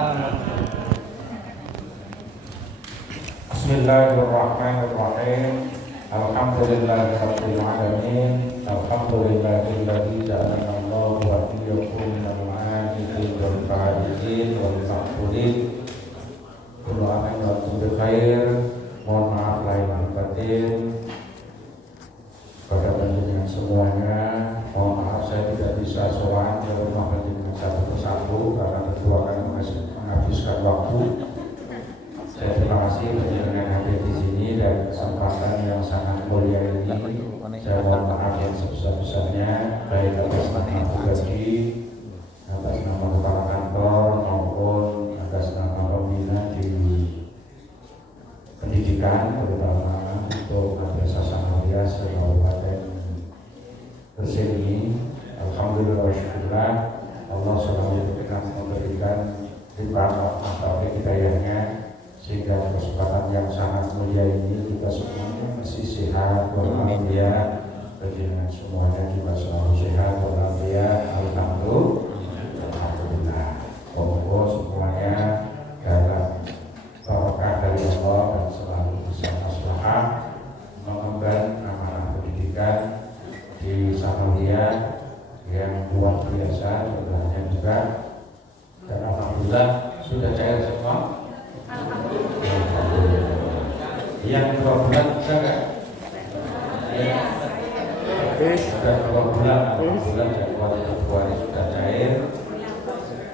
Bismillahirrahmanirrahim. Alhamdulillahirabbil alamin. Alhamdulillahilladzi ja'alana Allahu waliyyakum minal mu'minina wal fa'izin wal maqbulin. Kullu amin wa kullu khair. Mohon maaf lahir dan batin pada panjenengan semuanya. Mohon maaf saya tidak bisa sholat di rumah panjenengan satu persatu karena tentu akan menghabiskan waktu. Saya terima kasih dengan hadir di sini dan kesempatan yang sangat mulia ini. Saya mohon maaf yang sebesar-besarnya baik atas nama pribadi, atas nama kepala kantor maupun atas nama pembina di pendidikan, terutama untuk Madrasah Sanawiyah Kabupaten Gresik ini. Alhamdulillah wa syukurlah Allah selalu memberikan limpahan taufik hidayahnya sehingga kesempatan yang sangat mulia ini kita semuanya masih sehat walafiat. Bagaimana semuanya juga selalu sehat walafiat. Alhamdulillah. Semoga semuanya dalam barokah dari Allah dan selalu bisa maslahah mengemban amanah pendidikan di Sanawiyah yang luar biasa sebenarnya juga. Dan alhamdulillah sudah cair semua. Yang 2 bulan bisa nggak? Ya. Sudah 2 bulan, jadwal Februari sudah cair.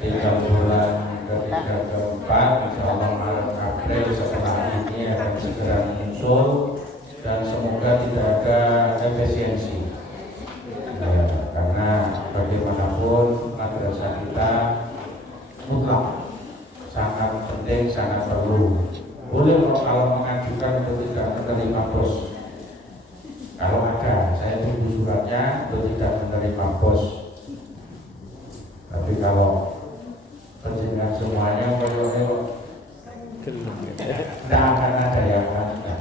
3 bulan ketiga keempat, insya Allah Maret April setelah ini akan segera muncul dan semoga tidak ada efisiensi. Karena bagaimanapun madrasah kita mutlak sangat penting, sangat perlu. Boleh kalau mengajukan untuk tidak menerima bos. Kalau ada, saya tunggu suratnya untuk tidak menerima bos. Tapi kalau penjenengan semuanya tidak akan ada yang ada.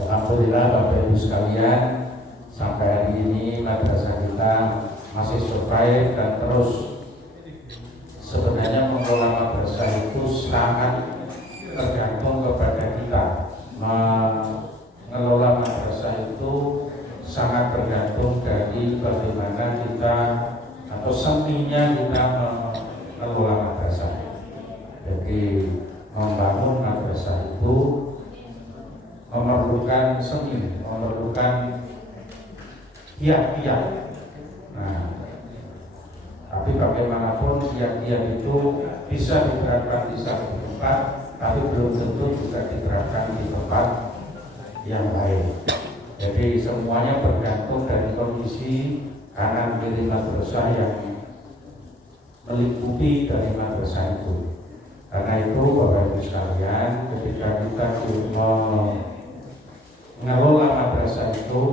Alhamdulillah Bapak Ibu sekalian, sampai hari ini madrasah kita masih survive dan terus. Sebenarnya mengelola madrasah itu sangat tergantung kepada kita. Mengelola madrasah itu sangat tergantung dari bagaimana kita atau seninya kita mengelola madrasah. Jadi membangun madrasah itu memerlukan seni, memerlukan kiat-kiat. Nah, tapi bagaimanapun kiat-kiat itu bisa diterapkan di satu tempat, tapi belum tentu juga diterapkan di tempat yang lain. Jadi semuanya bergantung dari kondisi kanan kiri madrasah yang meliputi dari madrasah itu. Karena itu Bapak Ibu sekalian, ketika kita mengelola madrasah itu,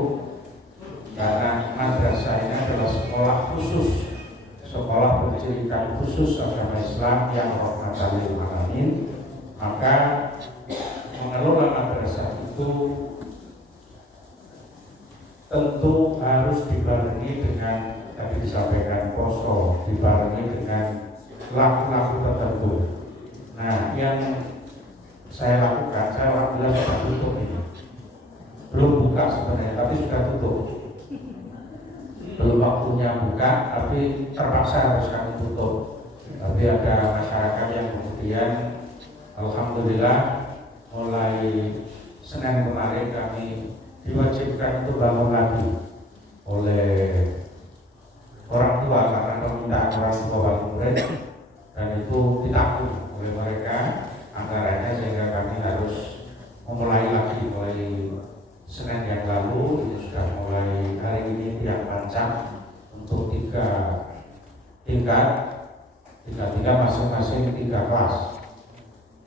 karena madrasah ini adalah sekolah khusus, sekolah bercirikan khusus agama Islam yang rahmatan lil alamin, maka mengelola madrasah itu tentu harus dibarengi dengan tadi disampaikan posko, dibarengi dengan laku-laku tertentu. Nah, yang saya lakukan, saya alhamdulillah sudah tutup ini. Belum buka sebenarnya, tapi sudah tutup. Belum waktunya buka, tapi terpaksa harus kami tutup. Tapi ada masyarakat yang kemudian alhamdulillah mulai Senin kemarin kami diwajibkan untuk bangun lagi oleh orang tua karena permintaan orang tua wali murid, dan itu ditanggung oleh mereka antaranya, sehingga kami harus memulai lagi mulai Senin yang lalu. Ini sudah mulai hari ini tiap rancang untuk 3 tingkat, 3 masing-masing 3 kelas.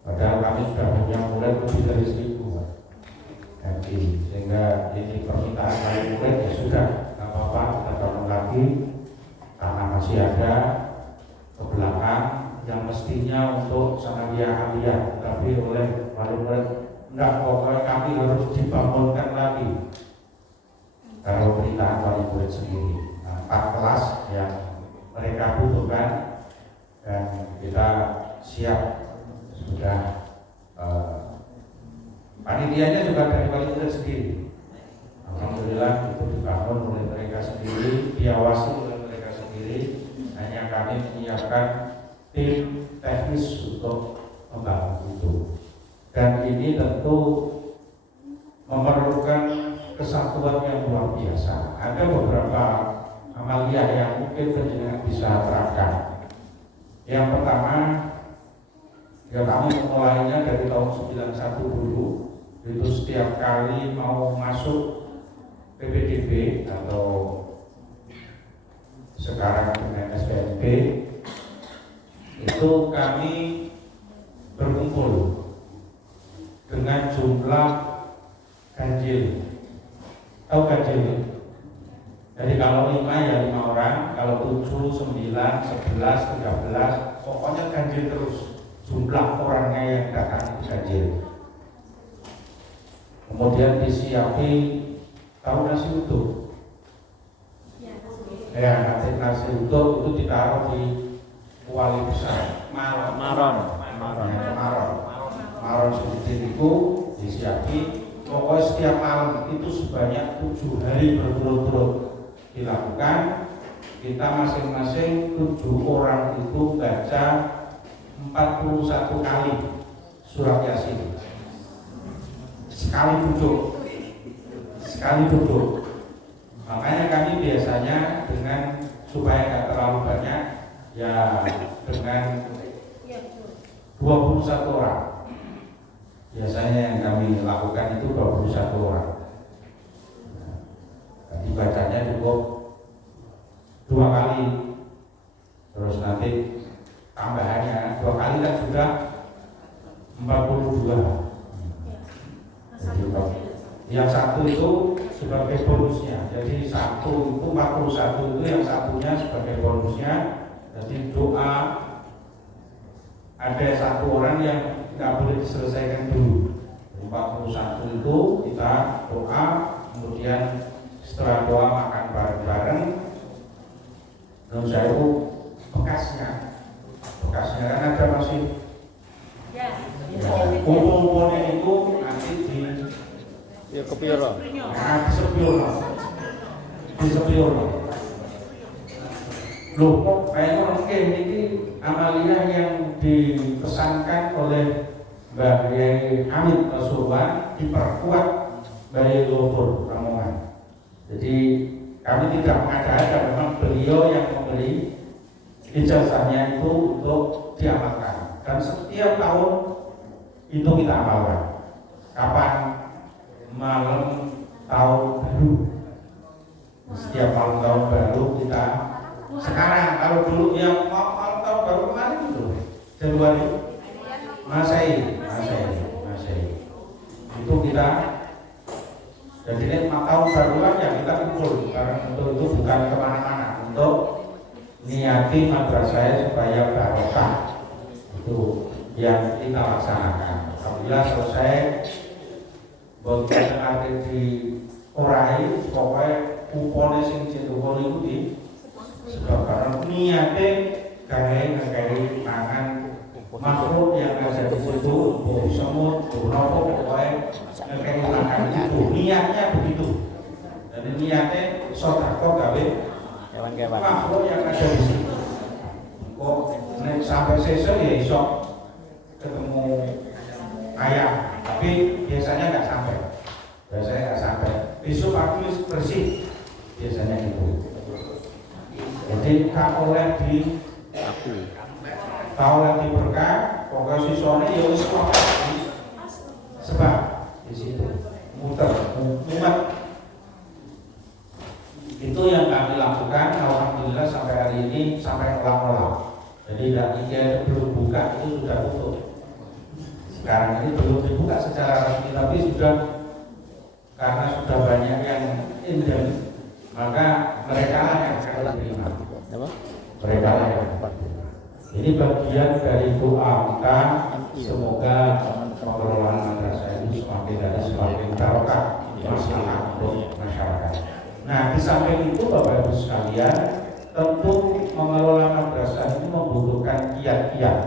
Padahal kami sudah punya murid lebih dari 1000. Jadi sehingga ini permintaan dari murid ya sudah, nggak apa-apa kita bangun lagi karena masih ada ke belakang yang mestinya untuk sanawiyah aliyah, tapi oleh wali murid enggak, pokoknya kami harus dibangunkan lagi. Kalau perintah wali murid sendiri, 4 kelas yang mereka butuhkan, dan kita siap sudah. Panitianya juga dari wali murid sendiri. Alhamdulillah itu dibangun oleh mereka sendiri, diawasi oleh mereka sendiri. Hanya kami menyiapkan tim teknis untuk membangun itu. Dan ini tentu memerlukan kesatuan yang luar biasa. Ada beberapa amalia yang mungkin penjenengan bisa terapkan. Yang pertama, ya kami memulainya dari tahun 91 dulu. Itu setiap kali mau masuk PPDB atau sekarang dengan SPMP, itu kami berkumpul dengan jumlah ganjil. Tahu ganjil? Jadi kalau 5 ya 5 orang, kalau 7, 9, 11, 13, pokoknya ganjil terus. Jumlah orangnya yang datang itu ganjil. Kemudian disiapi tahu nasi uduk. Ya, nasi uduk itu ditaruh di kuali besar. Maron sedikit itu disiapi. Pokoknya setiap malam itu sebanyak 7 hari berturut-turut dilakukan. Kita masing-masing 7 orang itu baca 41 kali surat Yasin. Sekali duduk. Makanya kami biasanya dengan supaya tidak terlalu banyak, ya dengan 21 orang. Biasanya yang kami lakukan itu 21 orang. Jadi bacanya cukup 2 kali. Terus nanti tambahannya 2 kali kan sudah 42. Jadi, yang satu itu sebagai bonusnya. Jadi satu itu 41 itu yang satunya sebagai bonusnya. Jadi doa ada 1 orang yang nggak boleh diselesaikan dulu. 41 itu kita doa, kemudian setelah doa makan bareng-bareng. Dan saya itu bekasnya kan ada masih kumpul-kumpulnya itu nanti di disepiro. Loh kok kayaknya mungkin ini amalia yang dipesankan oleh Mbak Yai Hamid Pasuruan diperkuat dari Lopur Lamongan. Jadi kami tidak mengada-ada, memang beliau yang memberi ijazahnya itu untuk diamalkan. Dan setiap tahun itu kita amalkan. Kapan? Malam tahun baru. Setiap malam tahun baru kita. Sekarang kalau dulu yang malam tahun baru kemarin itu Januari Masehi itu kita. Jadi ini 5 tahun baruan ya kita kumpul. Karena untuk itu bukan kemana-mana, untuk niati madrasah supaya barokah. Itu yang kita laksanakan. Alhamdulillah selesai. Bagian nanti di orai, pokoknya kumpulnya sing jendukul itu di sebab niatnya kayak tangan makhluk yang ada di situ, semut, nopo, pokoknya kayak makan itu. Niatnya begitu. Jadi niatnya sodako gawe makhluk yang ada di situ. Kok sampai sesuk ya iso ketemu ayam, tapi biasanya nggak sampai. Besok aku bersih, biasanya gitu. Jadi kau oleh di berkah, pokoknya sisone ya wis sebab di situ muter. Itu yang kami lakukan. Alhamdulillah sampai hari ini sampai olah-olah. Jadi tidak belum buka itu sudah tutup. Sekarang ini belum dibuka secara resmi, tapi sudah, karena sudah banyak yang endem, maka mereka lah yang akan diterima. Mereka lah yang dapat. Ini bagian dari doa kita, semoga pengelolaan madrasah ini semakin barokah maslahat untuk masyarakat. Nah, di samping itu Bapak Ibu sekalian, tentu mengelola madrasah itu membutuhkan kiat-kiat.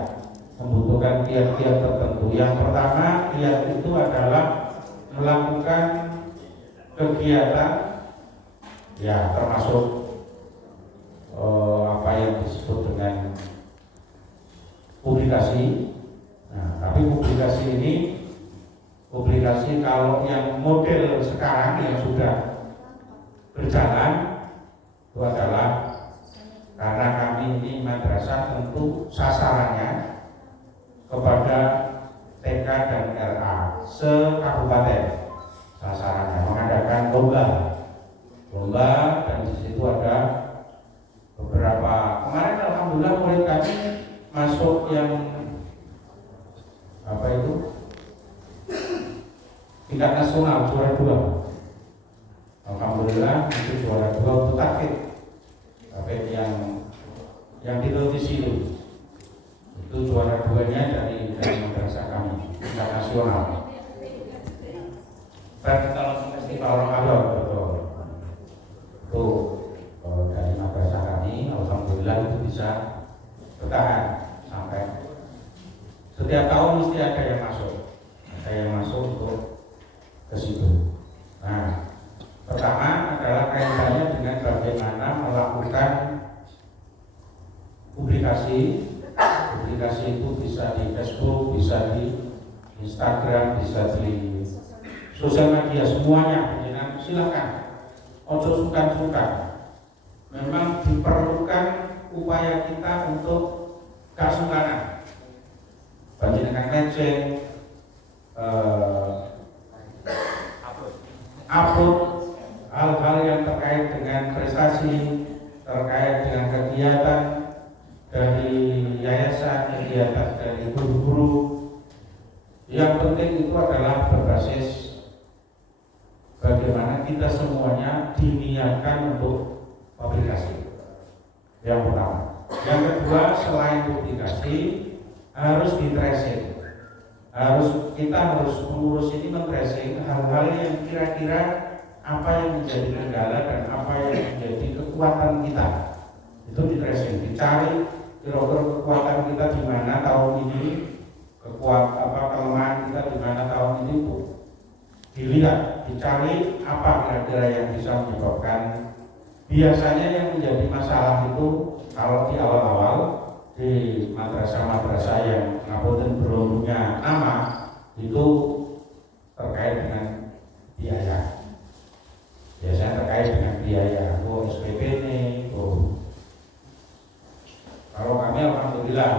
membutuhkan kiat-kiat tertentu. Yang pertama, kiat itu adalah melakukan kegiatan ya termasuk apa yang disebut dengan publikasi. Nah, tapi publikasi kalau yang model sekarang yang sudah berjalan itu adalah karena kami ini madrasah tentu sasarannya kepada TK dan RA se-kabupaten, sasarannya mengadakan lomba dan di situ ada beberapa. Kemarin alhamdulillah murid kami masuk yang apa itu tingkat nasional juara 2. Alhamdulillah itu juara 2 untuk takfid yang di televisi itu juara 2-nya dari madrasah kami tingkat nasional. Dan kalau festival Ramadan betul itu dari madrasah kami alhamdulillah itu bisa bertahan sampai setiap tahun mesti ada yang masuk untuk ke situ. Nah, pertama adalah kaitannya dengan bagaimana melakukan publikasi itu bisa di Facebook, bisa di Instagram, bisa di sosial media, semuanya. Silakan, ojo sukan-sukan. Memang diperlukan upaya kita untuk kasukanan. Panjenengan matching, upload hal-hal yang terkait dengan prestasi, terkait dengan kegiatan dari yayasan, kegiatan dari guru-guru. Yang penting itu adalah berbasis bagaimana kita semuanya diniatkan untuk publikasi. Yang pertama. Yang kedua, selain publikasi harus di tracing. Kita harus mengurus ini, men-tracing hal-hal yang kira-kira apa yang menjadi kendala dan apa yang menjadi kekuatan kita. Itu di tracing, dicari kira-kira kekuatan kita di mana tahun ini, kelemahan kita di mana tahun ini, itu dilihat, dicari apa kira-kira yang bisa menyebabkan. Biasanya yang menjadi masalah itu kalau di awal-awal di madrasah-madrasah yang ngapunten belum punya nama itu terkait dengan biaya. Biasanya terkait dengan biaya. SPP nih, kalau kami alhamdulillah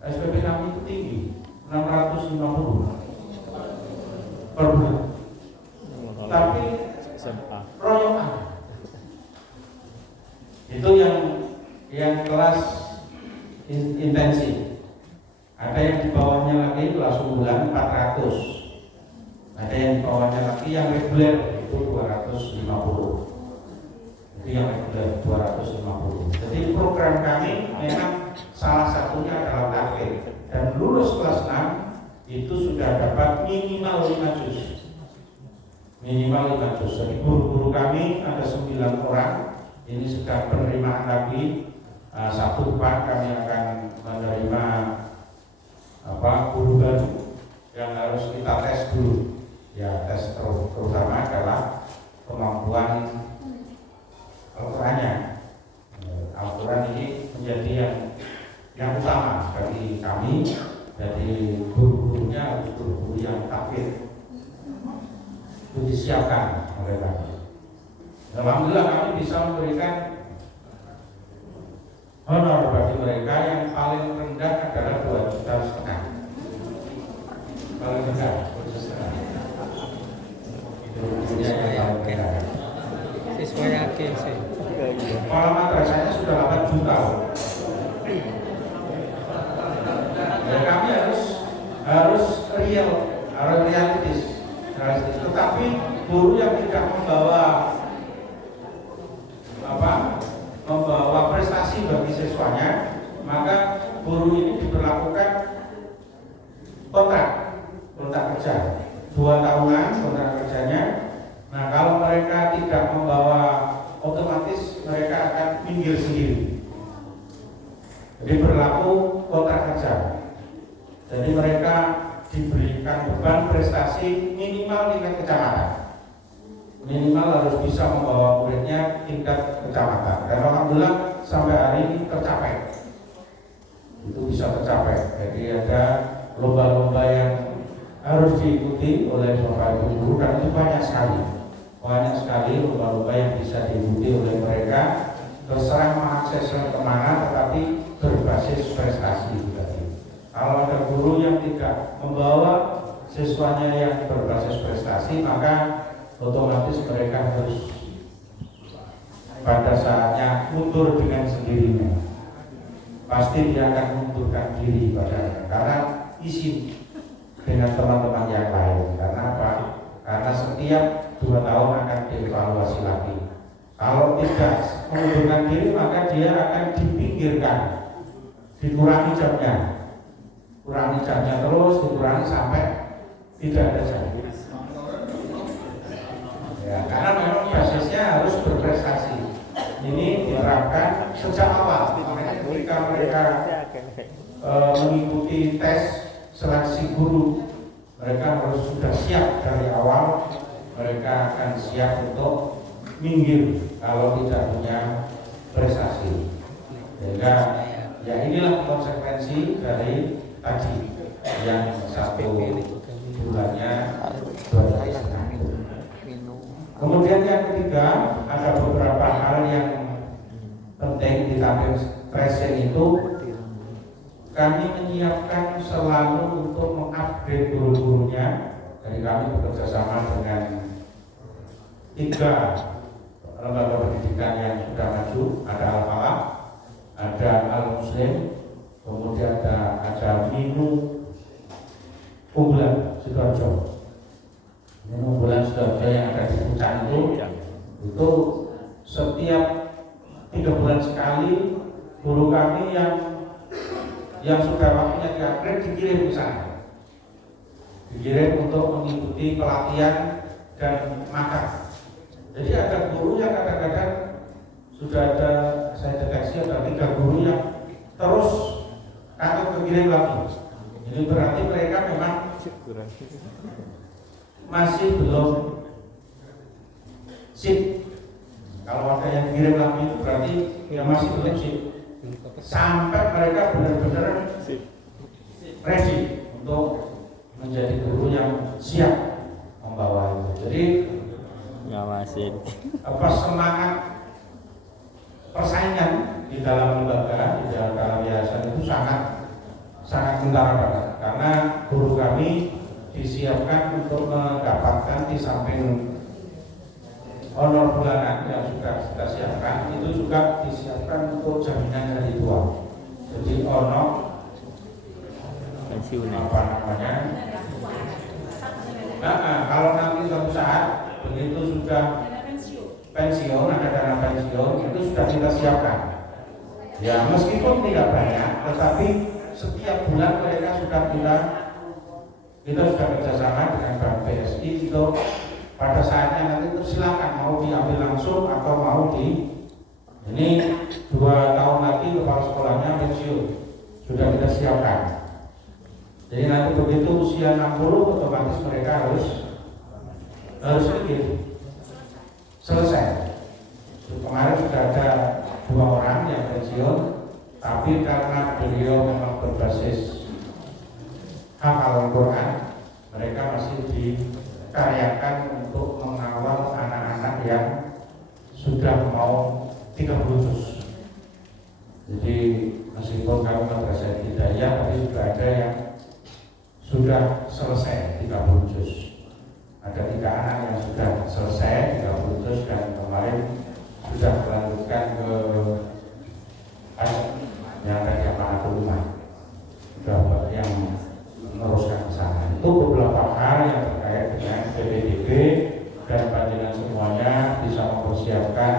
SPP kami itu tinggi, 650 per bulan. Tapi royokan itu yang kelas intensif. Ada yang di bawahnya lagi kelas unggulan 400. Ada yang di bawahnya lagi yang reguler itu 250. Itu yang reguler 250. Jadi program kami memang salah satunya adalah tahfidz, dan lulus kelas 6 itu sudah dapat minimal 5 juz. Minimal 5 juz. Jadi guru-guru kami ada 9 orang. Ini sedang penerimaan lagi. Sabtu depan kami akan menerima guru baru yang harus kita tes dulu. Ya, tes terutama adalah kemampuan Al-Qurannya. Al-Quran ini menjadi yang utama bagi kami. Jadi guru-gurunya harus guru-guru yang tahfidz. Itu disiapkan oleh kami. Alhamdulillah kami bisa memberikan honor bagi mereka. Yang paling rendah adalah 2,5 juta. Paling rendah 2,5 juta. Itu yang paling rendah. Siswa yakin sih. Kepala madrasahnya sudah 8 juta. Ya, kami harus realistis. Tetapi guru yang tidak membawa prestasi bagi siswanya, maka guru ini diberlakukan kontrak kerja 2 tahunan kontrak kerjanya. Nah, kalau mereka tidak membawa, otomatis mereka akan minggir sendiri. Jadi berlaku kontrak kerja. Jadi mereka diberikan beban prestasi minimal tingkat kecamatan. Minimal harus bisa membawa muridnya tingkat kecamatan. Dan alhamdulillah sampai hari ini tercapai. Itu bisa tercapai. Jadi ada lomba-lomba yang harus diikuti oleh Bapak Ibu guru dan itu banyak sekali lomba-lomba yang bisa diikuti oleh mereka. Terserah mengaksesnya kemana, tetapi berbasis prestasi tadi. Kalau ada guru yang tidak membawa siswanya yang berbasis prestasi, maka otomatis mereka harus pada saatnya mundur dengan sendirinya. Pasti dia akan mundurkan diri padanya karena izin dengan teman-teman yang lain. Karena apa? Karena setiap 2 tahun akan dievaluasi lagi. Kalau tidak mengundurkan diri, maka dia akan dipinggirkan, dikurangi jamnya terus, dikurangi sampai tidak ada jam. Ya, karena memang basisnya harus berprestasi. Ini diterapkan sejak awal. Ketika mereka mengikuti tes seleksi guru, mereka harus sudah siap dari awal. Mereka akan siap untuk minggir kalau tidak punya prestasi. Sehingga ya inilah konsekuensi dari tadi yang 1 bulannya 2,5. Kemudian yang ketiga, ada beberapa hal yang penting di samping tracing itu. Kami menyiapkan selalu untuk mengupgrade guru-gurunya. Jadi kami bekerja sama dengan 3 lembaga pendidikan yang sudah maju. Ada Al-Falah, ada Al-Muslim, kemudian ada Minu Unggulan Sidoarjo. Minu Unggulan Sidoarjo yang ada di Puncak itu setiap 3 bulan sekali guru kami yang sudah waktunya di-upgrade dikirim ke sana. Dikirim untuk mengikuti pelatihan dan magang. Jadi ada guru yang kadang-kadang sudah ada, saya deteksi ada 3 guru yang terus akan kekirim lagi. Jadi berarti mereka memang masih belum sip. Kalau ada yang kirim lagi itu berarti ya masih belum sip. Sampai mereka benar-benar ready untuk menjadi guru yang siap membawa itu. Jadi ngawasin semangat persaingan di dalam lembaga, di dalam yayasan itu sangat kentara banget. Karena guru kami disiapkan untuk mendapatkan di samping honor bulanan yang sudah kita siapkan, itu juga disiapkan untuk jaminan hari tua. Jadi honor pensiun apa namanya? Kalau nanti suatu saat begitu sudah pensiun, ada dana pensiun, itu sudah kita siapkan. Ya meskipun tidak banyak, tetapi setiap bulan mereka sudah kita sudah kerjasama dengan Bank BSI untuk pada saatnya nanti silakan mau diambil langsung atau mau ini 2 tahun lagi kepala sekolahnya pensiun sudah kita siapkan. Jadi nanti begitu usia 60 otomatis mereka harus selesai. Kemarin sudah ada 2 orang yang pensiun, tapi karena beliau memang berbasis hafal Quran, mereka masih dikaryakan untuk mengawal anak-anak yang sudah mau 30 juz. Jadi meskipun kami madrasah Hidayah, tapi juga ada yang sudah selesai 30 juz. Ada 3 anak yang sudah selesai 30 juz dan kemarin sudah melanjutkan ke yang tadi apa rumah, sudah yang meneruskan ke sana. Itu beberapa hal yang terkait dengan PPDB dan panjenengan semuanya bisa mempersiapkan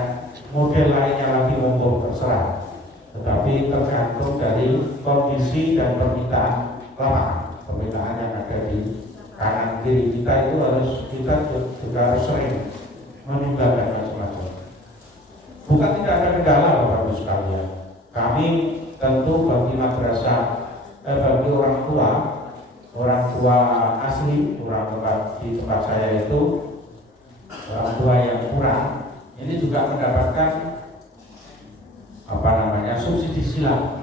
model lainnya lagi untuk terserah. Tetapi tergantung dari kondisi dan permintaan lapangan, permintaan yang ada di kanan kiri kita itu kita juga harus sering meninggalkan macam-macam. Bukan tidak ada kendala Bapak Ibu sekalian. Kami tentu bagi madrasah, bagi orang tua asli, di tempat saya itu orang tua yang kurang, ini juga mendapatkan subsidi silang.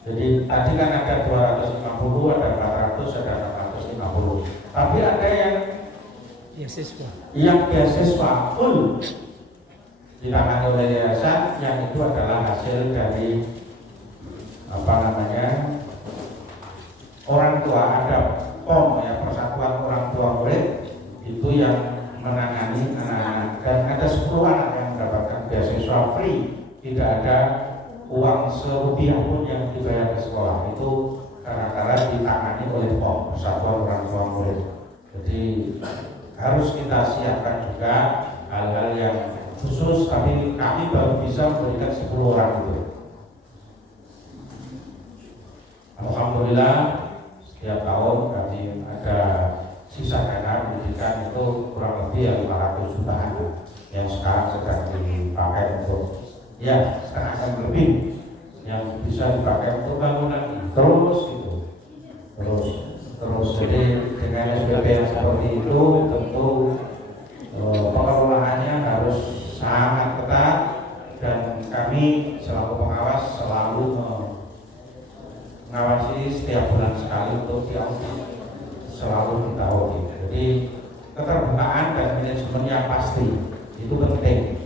Jadi tadi kan ada 250, ada 400, ada 450. Tapi ada yang beasiswa full ditangani oleh yayasan, yang itu adalah hasil dari orang tua, ada POM ya, Persatuan Orang Tua Murid, itu yang menangani anak-anak, dan ada 10 anak yang mendapatkan beasiswa free, tidak ada uang serupiah pun yang dibayar ke sekolah. Itu karena ditangani oleh POM, Persatuan Orang Tua Murid. Jadi harus kita siapkan juga hal-hal yang khusus, tapi kami baru bisa memberikan 10 orang itu. Alhamdulillah setiap tahun kami ada sisa dana pendidikan itu kurang lebih 500 jutaan yang sekarang sedang dipakai untuk setengah lebih yang bisa dipakai untuk bangunan terus. Jadi dengan SPP yang seperti itu tentu pengelolaannya harus sangat ketat, dan kami selaku pengawas selalu mengawasi setiap bulan sekali untuk diaudit, selalu kita audit. Jadi keterbukaan dan manajemen yang pasti itu penting.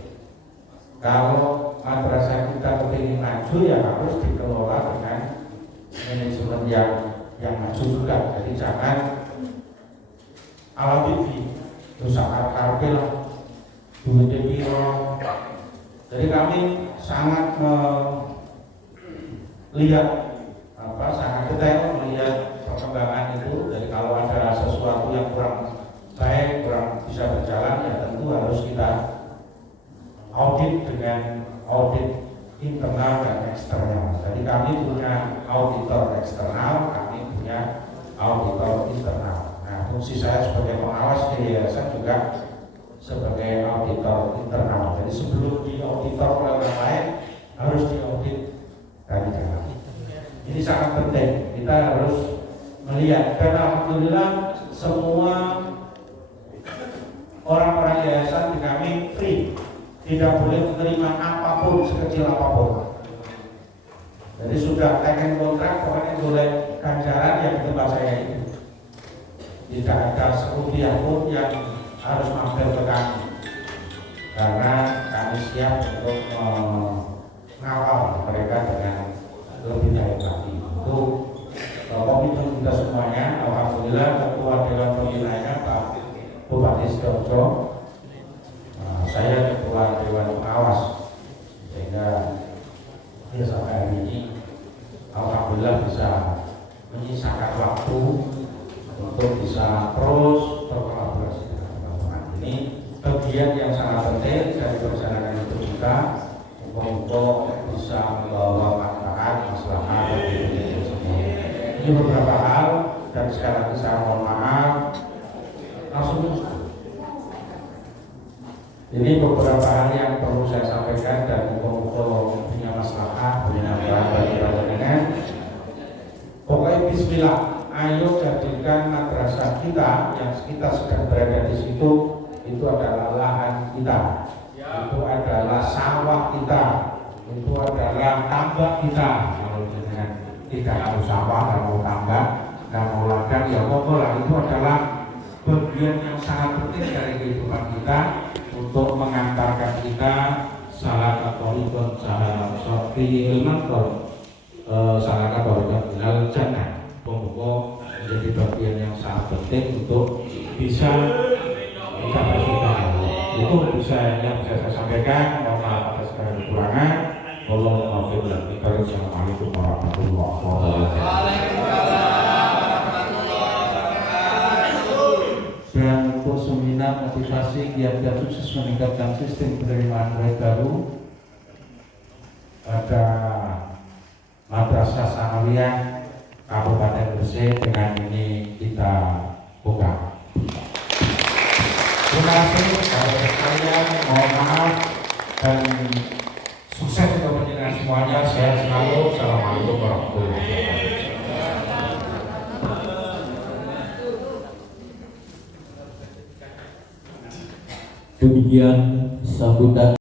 Kalau madrasah kita ingin maju ya harus dikelola dengan manajemen yang maju juga. Jadi jangan ala TV terus karpe lah duit biro. Jadi kami sangat melihat sangat detail melihat perkembangan itu. Jadi kalau ada sesuatu yang kurang baik, kurang bisa berjalan, ya tentu harus kita audit dengan audit internal dan eksternal. Jadi kami punya auditor eksternal, kami punya auditor internal. Nah, fungsi saya sebagai pengawas di yayasan juga sebagai auditor internal. Jadi sebelum diauditor oleh orang lain harus diaudit dari dalam. Ini sangat penting. Kita harus melihat, karena alhamdulillah semua orang-orang yayasan di kami free, tidak boleh menerima apapun sekecil apapun. Jadi sudah taken kontrak, pokoknya boleh ganjaran yang di tempat saya ini. Tidak ada serupiah pun yang harus mampir ke kami, karena kami siap untuk mengawal mereka dengan lebih baik lagi. Itu komitmen kita semuanya. Alhamdulillah Ketua Dewan Pembinanya Pak Bupati Sidoarjo, saya Ketua Dewan Pengawas, sehingga sampai hari ini alhamdulillah bisa menyisakan waktu untuk bisa terus berkolaborasi dengan teman-teman. Ini bagian yang sangat penting dari perencanaan itu juga untuk bisa membawa manfaat maslahat bagi kita semua. Ini beberapa hal, dan sekali lagi saya mohon maaf langsung. Ini beberapa hal yang perlu saya sampaikan, dan untuk punya maslahat, punya manfaat bagi kita. Pokoknya bismillah, ayo jadikan madrasah kita yang kita sedang berada di situ itu adalah lahan kita, itu adalah sawah kita, itu adalah tambak kita. Kalau dengan tidak mau sawah, tidak mau tambak, tidak mau ladang, ya pokoknya itu adalah bagian yang sangat penting dari kehidupan kita untuk mengantarkan kita salah katorikon, salah sorti ilman, salah katorikon ilal jannah. Pokoknya menjadi bagian yang sangat penting untuk bisa mencapai surga. Itu bisa yang bisa saya sampaikan. Mohon maaf atas segala kekurangan. Assalamualaikum warahmatullahi wabarakatuh. Dan untuk seminar motivasi giat sukses meningkatkan sistem penerimaan murid baru pada Madrasah Sanawiyah Kabupaten Gresik dengan ini kita buka. Terima kasih. Kalau sekalian mohon maaf dan sukses untuk penjenengan semua. semuanya sehat selalu. Assalamualaikum warahmatullahi wabarakatuh. Demikian sambutan